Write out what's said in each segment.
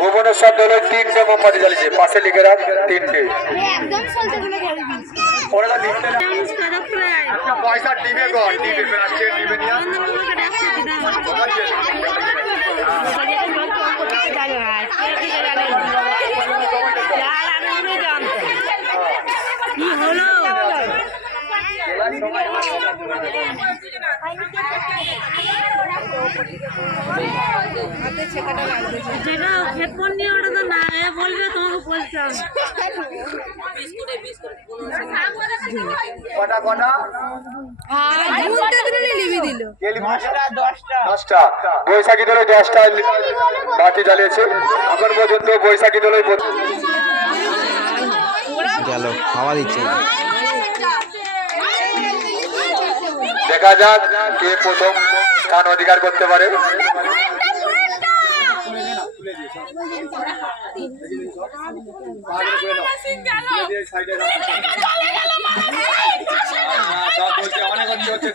ভুবনেশ্বর দলের 3টে মোমবাতি জ্বালিয়েছে, পাশে লিখে রাখ 3টে। পয়সা দিবে গো, দিবে রাষ্ট্রীয় দিবে নিয়া কি হলো? যেটা হেডফোন নিয়ে ওটা তো না বলবে, তোমাকে বলতাম। কটা কটা? বৈশাখী দলে 10টা বাতি জ্বালিয়েছে এখন পর্যন্ত। বৈশাখী দলে গেল, হাওয়া দিচ্ছে। দেখা যাক কে প্রথম স্থান অধিকার করতে পারে।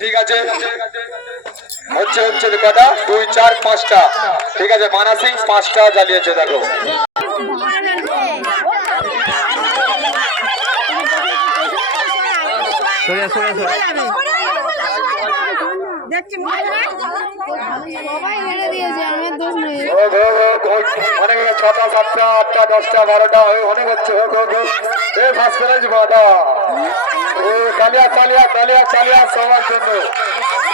ঠিক আছে, হচ্ছে কথা 2, 4, 5টা। ঠিক আছে, মানা সিং 5টা জ্বালিয়েছে। দেখো অনেক 6টা 7টা 8টা 10টা 12টা অনেক হচ্ছে। তালিয়া তালিয়া তালিয়া তালিয়া সবার জন্য।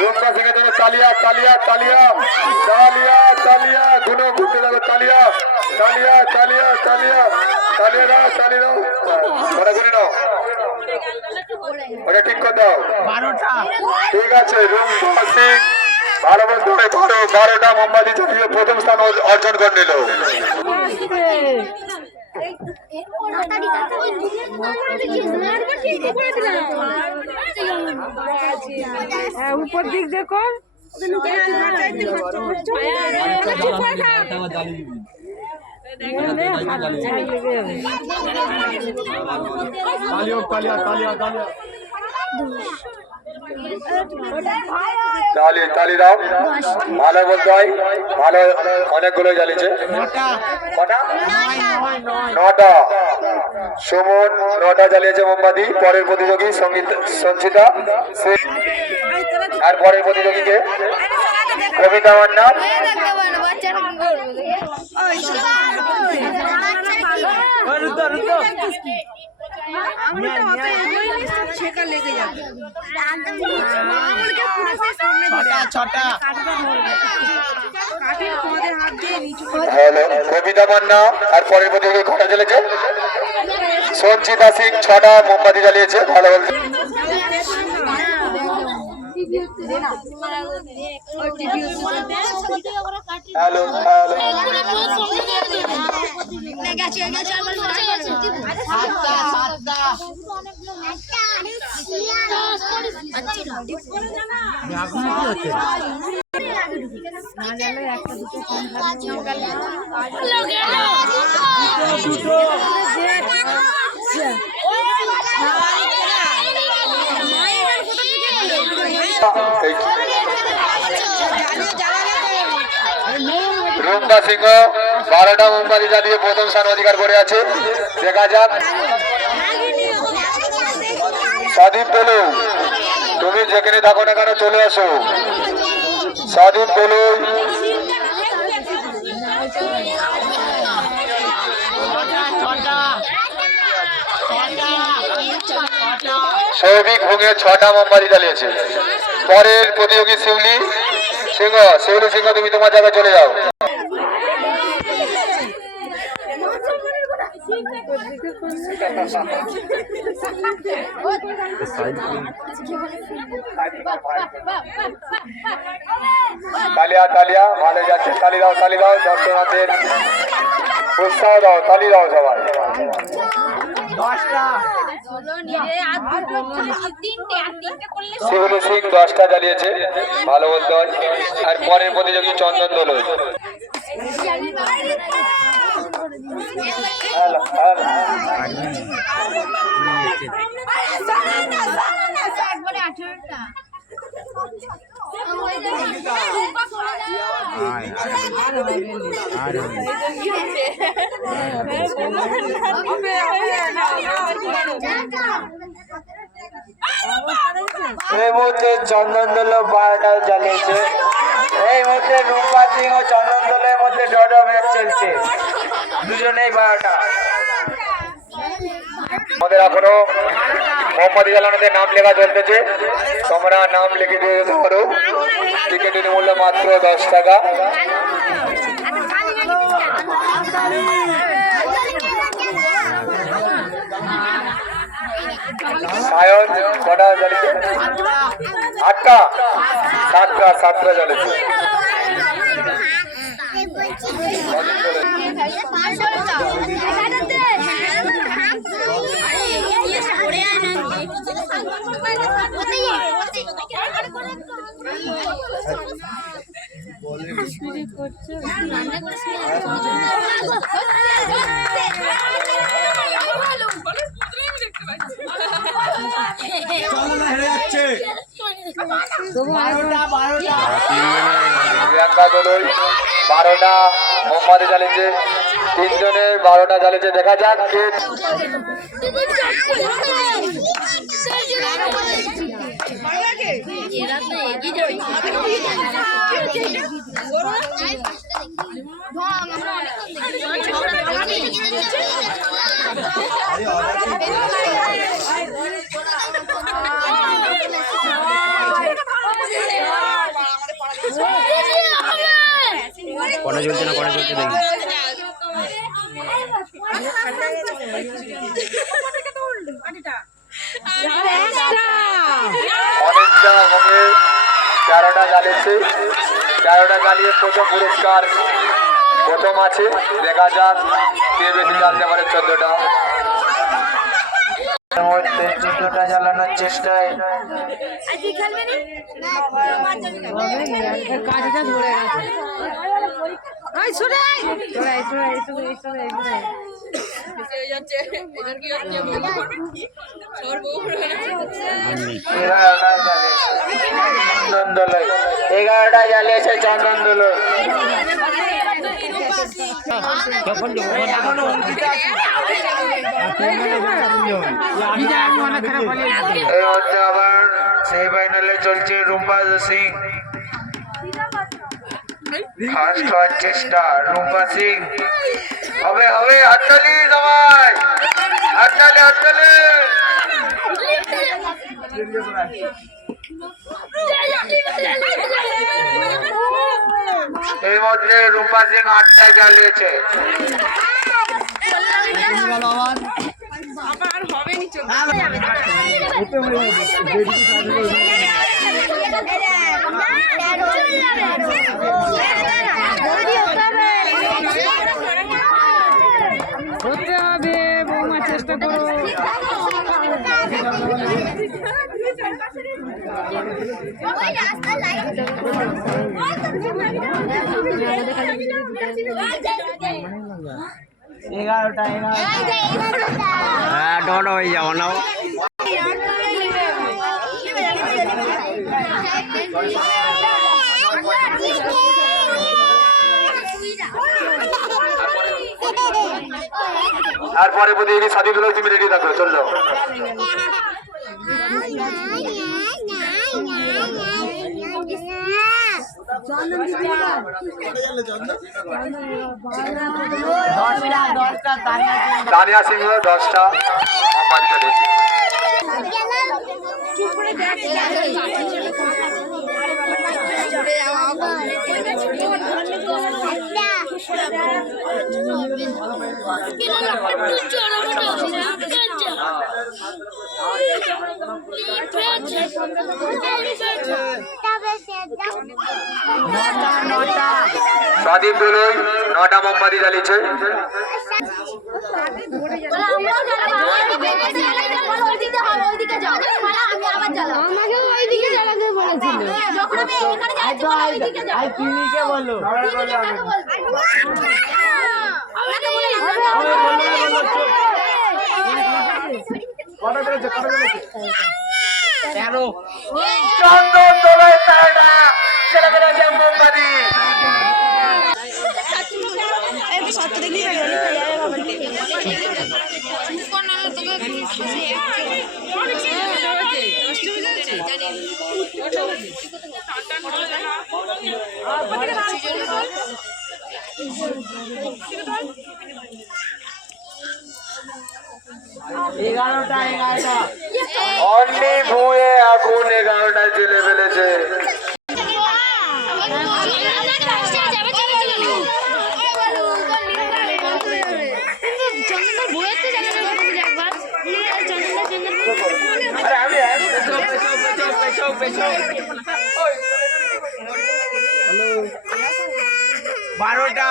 রূপনা সিংহের জন্য তালিয়া তালিয়া তালিয়া তালিয়া তালিয়া গুনো ঘুরতে যাবে। তালিয়া তালিয়া তালিয়া তালিয়া তালিয়া দাও, তালিয়া দাও, ওটা গুনে নাও, ওটা ঠিক করে দাও। 12টা। ঠিক আছে, রূপনা সিং ভালো বলতে 12টা মোমবাতি জ্বালিয়ে প্রথম স্থান অর্জন করে নিল। উপর দিক দেখো। তালি দাও, ভালো বলতে হয়। ভালো অনেকগুলো জ্বালিয়েছে। কটা? 9টা। সুমন 9টা জ্বালিয়েছে মোমবাতি। পরের প্রতিযোগী সঞ্চিতা, আর পরের প্রতিযোগীকে কবিতা মান্না। কবিতা মান্না আর পরের প্রতিযোগী কটা জ্বালিয়েছে? সঞ্চিতা সিং 6টা মোমবাতি জ্বালিয়েছে। ভালো বলতে হ্যালো রূপনা সিংহ 12টা মোমবাতি জ্বালিয়ে প্রথম স্থান অধিকার করে আছে। দেখা যাক সাদীপ দলু, তুমি যেখানে থাকো না কেন চলে আসো। সাদীপ দলু সৌভিক ভুঙে 6টা মোমবাতি জ্বালিয়েছে। পরের প্রতিযোগী শিউলি সিংহ। শিউলি সিংহ, তুমি তোমার জায়গায় চলে যাও। তালিয়া তালিয়া, ভালো যাচ্ছে। তালি দাও, তালি দাও, দর্শনার্থীদের উৎসাহ দাও, তালি দাও সবাই। 10টা। শিউলি সিং 10টা জ্বালিয়েছে। ভালো বলতে হয়। আর পরের প্রতিযোগী চন্দন দোলই। এই মুহূর্তে চন্দন দোল 12টা জ্বালিয়েছে। এই মুহূর্তে রূপা সিং ও চন্দন দোলের মধ্যে ডডো ম্যাচ চলছে, দুজনেই 12টা। আমাদের এখনো মোহাম্মদ জালানোদের নাম লেখা চলতেছে, তোমরা নাম লিখে দিয়ে যেতে পারো। টিকিটের মূল্য মাত্র 10 টাকা। সায়ন কটা জ্বালিয়েছে? 8টা, 7টা জ্বালিয়েছে। প্রিয়াঙ্কা দোলই 12টা মোহাম্মদে জ্বালিয়েছে, 3 জনের 12টা জ্বালিয়েছে। দেখা যাক কে কটা চলছে না কটা চলছে দেখি। অনেকটা হবে 13টা জ্বালিয়েছে। 13টা জ্বালিয়ে প্রথম পুরস্কার প্রথম আছে। দেখা যাক কে বেশি জানতে পারে। 14টা এই মুহূর্তে 14টা জ্বালানোর চেষ্টায় কাজটা ধরে গেছে। এই শুনে চন্দন দোলই 11টা জ্বালিয়েছে। চন্দন দোলই এই মুহূর্তে আবার সেই ফাইনালে চলছে রুম্পা সিং। ফার্স্ট হওয়ার চেষ্টা রুম্পা সিং। হবে হবে, হাততালি সবাই, হাততালি হাততালি। এই মধ্যে রূপা সিং 8টা জ্বালিয়েছে। হতে হবে বৌমা, চেষ্টা করো। হ্যাঁ ডটো হয়ে যাবো না। তারপরে বুঝি এই সাদি গুলো তুমি রেডি থাকো, চললো। তানিয়া সিংহ 10টা মোহাম্মদ জ্বালিয়েছে। সাদীপ দোলই 9টা মোমবাতি জ্বালিয়েছে। চন্দন দোলই 13টা ছেলে মোমবাতি। অন্নি ভুঁয়ে আগুন 11টায় জ্বেলে ফেলেছে। আরে আমি 12টা